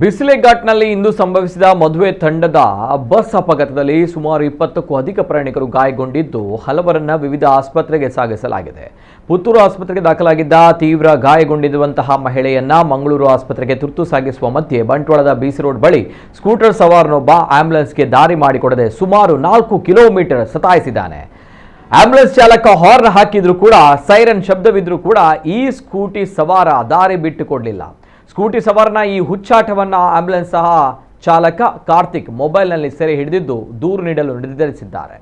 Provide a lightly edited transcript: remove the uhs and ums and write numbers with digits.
ಬಿಸಿಲೆಘಾಟ್ನಲ್ಲಿ ಇಂದು ಸಂಭವಿಸಿದ ಮದುವೆ ತಂಡದ ಬಸ್ ಅಪಘಾತದಲ್ಲಿ ಸುಮಾರು 20ಕ್ಕೂ ಅಧಿಕ ಪ್ರಯಾಣಿಕರು ಗಾಯಗೊಂಡಿದ್ದು ಹಲವರನ್ನ ವಿವಿಧ ಆಸ್ಪತ್ರೆಗೆ ಸಾಗಿಸಲಾಗಿದೆ. ಪುತ್ತೂರು ಆಸ್ಪತ್ರೆಗೆ ದಾಖಲಾಗಿದ್ದ ತೀವ್ರ ಗಾಯಗೊಂಡಿರುವಂತಹ ಮಹಿಳೆಯನ್ನ ಮಂಗಳೂರು ಆಸ್ಪತ್ರೆಗೆ ತುರ್ತು ಸಾಗಿಸುವ ಮಧ್ಯೆ ಬಂಟ್ವಾಳದ ಬಿಸಿ ರೋಡ್ ಬಳಿ ಸ್ಕೂಟರ್ ಸವಾರನೊಬ್ಬ ಆಂಬ್ಯುಲೆನ್ಸ್ಗೆ ದಾರಿ ಮಾಡಿಕೊಡದೆ ಸುಮಾರು 4 ಕಿಲೋಮೀಟರ್ ಸತಾಯಿಸಿದ್ದಾನೆ. ಆಂಬ್ಯುಲೆನ್ಸ್ ಚಾಲಕ ಹಾರ್ನ್ ಹಾಕಿದ್ರು ಕೂಡ, ಸೈರನ್ ಶಬ್ದವಿದ್ರೂ ಕೂಡ ಈ ಸ್ಕೂಟಿ ಸವಾರ ದಾರಿ ಬಿಟ್ಟುಕೊಡಲಿಲ್ಲ. ಸ್ಕೂಟಿ ಸವಾರನ ಈ ಹುಚ್ಚಾಟವನ್ನ ಆಂಬ್ಯುಲೆನ್ಸ್ ಸಹ ಚಾಲಕ ಕಾರ್ತಿಕ್ ಮೊಬೈಲ್ನಲ್ಲಿ ಸೆರೆ ಹಿಡಿದಿದ್ದು ದೂರು ನೀಡಲು ನಿರ್ಧರಿಸಿದ್ದಾರೆ.